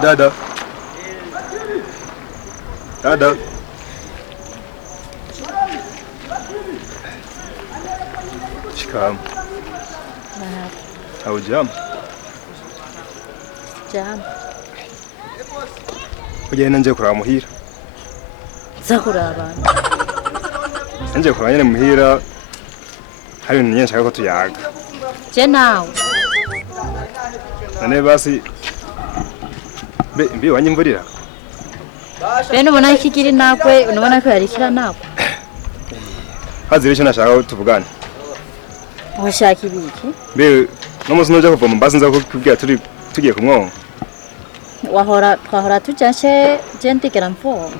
Dada. Dada. Shikam. Haujam. Jam. Ugenda nje kuraba muhira. Zakuraba. Nje kuraba nyene muhira. Hari ibintu nyinshi nshaka ko tuyaga. Je nawe. Nane basi mbi wanyimvurira. Bene ubona ikigiri nakwe unabona ko yarikira nakwe. Hazire cyo nashaka ko tuvugana. Washaka ibiki? Mbe no musi noje kuvoma basi nza kubwira tugiye kumwonga. Twahora tujyashe jentigera mvoma.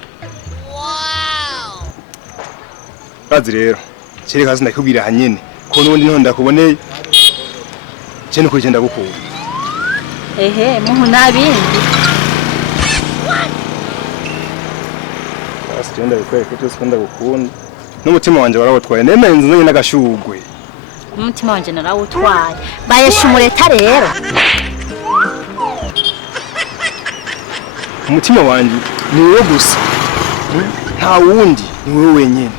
Bazi rero kiri kazi ndakubwira hanyene ko nubundi nto ndakuboneye cyane ko igenda gukura. Ehe muhu nabindi. Basi genda bikwereke cyose ko ndagukunda n'umutima wanje warawutwaye nemenze nzanye n'agashugwe. Umutima wanje narawutwaye bayesha umureta rero. Umutima wanje ni wowe gusa nta wundi ni wowe wenyine.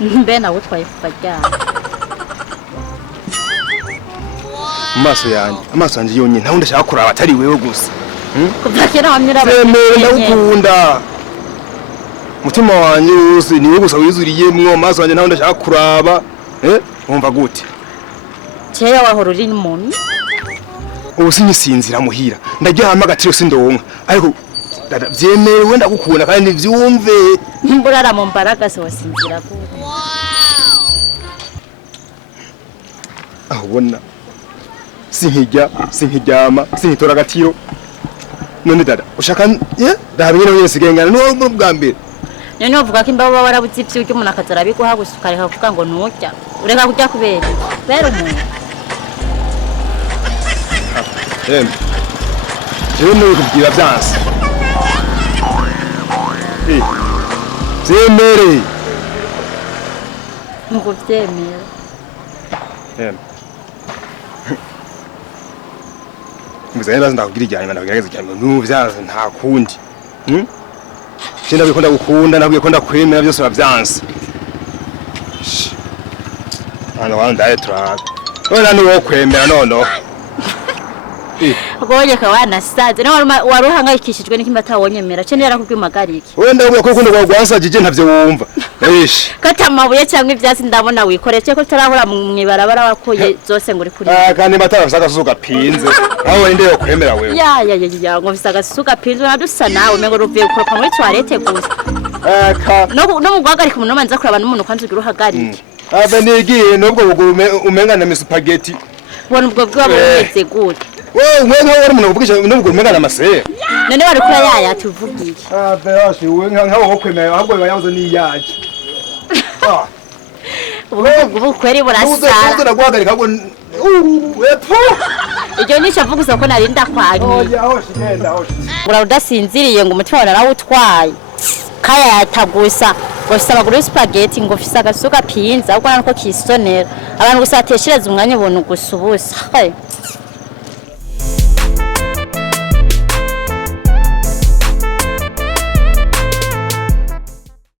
Mbe nawutwaye kuva ryari? Amaso yanje yonyine nta wundi ashaka kuraba atari wewe gusa. Kuva kera wamyira Semere ndagukunda. Umutima wanje wose ni wowe gusa wizuriyemwo amaso yanje nta wundi ashaka kuraba. Wumva gute? Cyeya wahora uri n'umuntu? Ubu sinyisinzira muhira ndaryama agatiro sindonka ariko dada byemewe ndagukunda kandi vyumve Mburara mu mbaraga se wasinzira gute? aho ubona sinkiryama sinkitora agatiro none dada ushaka dada nyine wese gengana no bwa mbere None uvuga ko imbaba warabuze ivyo uryo umuntu akazara biguha gusuka reka kuvuga ngo nurya ureka kurya kubera umuntu jewe no kubwira byanse zemere ngo vyemera Muzahenda ndakubwira ijyanye ndagerageza cyane n'ubyanze nta kundi Cyenda bikunda gukunda nabwiye ko ndakwemera byose bavyanse Ana wanda etra Wala ni wo kwemera nono Goye ka wana saze no waruhangayikishijwe n'ikimba tawonyemera cyo yarakubwimagariki Wenda uvuga ko ukunda gwasajije ntavyo wumva Eish Katamabuye cyangwa ivyasi ndabona wikorece ko tarahura mu ibarabara wakoye zose nguri kuri kandi matara bisagasuka pinze aho wende yo kwemera wewe Ya ngo bisagasuka pinze nadusa nawe mengo ruvuye kuropa muri toilette gusa no mugwagarika umuntu manza kuraba n'umuntu kwanze ugira uhagarike Abe nigiye nubwo bugurume umengana na spaghetti Bona ubwo bwabo bumeze gute Wewe wari umuntu uvugisha nubwo umengana amasere None wari kura yaya tuvugiye Abe yashi we nkaho kwemera ahubwo yavuze ni yaje Ubu kweri burasara Uzo naguhagarika ngo epfo Iryo nisha vugusa ko narinda kwanye Oya hoshi nenda hoshi Ura udasinziriye ngo umutima wawe narawutwaye Kaya yatagusa ngo saba guru spaghetti ngo fisa gasuka pinza uko nanko kisonera abantu gusateshereza umwanya ubuntu gusubusa